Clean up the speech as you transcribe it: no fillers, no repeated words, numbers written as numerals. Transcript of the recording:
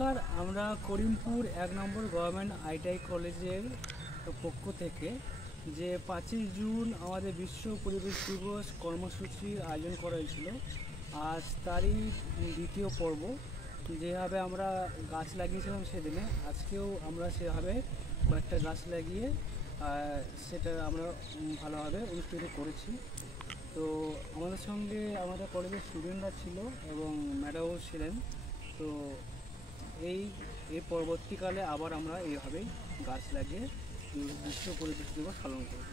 নমস্কার, আমরা করিমপুর ১ নম্বর government ITI কলেজের পক্ষ থেকে যে ৫ই জুন আমাদের বিশ্ব পরিবেশ দিবস কর্মসূচির আয়োজন করা হয়েছিল। আজ তারই দ্বিতীয় পর্ব। যেভাবে আমরা গাছ লাগিয়েছিলাম সেদিনে, আজকেও আমরা সেভাবে কয়েকটা গাছ লাগিয়ে সেটা আমরা ভালোভাবে অনুষ্ঠিত করেছি। তো আমাদের সঙ্গে আমাদের কলেজের স্টুডেন্টরা ছিল এবং ম্যাডামও ছিলেন। তো এই পরবর্তীকালে আবার আমরা এইভাবেই গাছ লাগিয়ে বিশ্ব পরিবেশ দিবস পালন করব।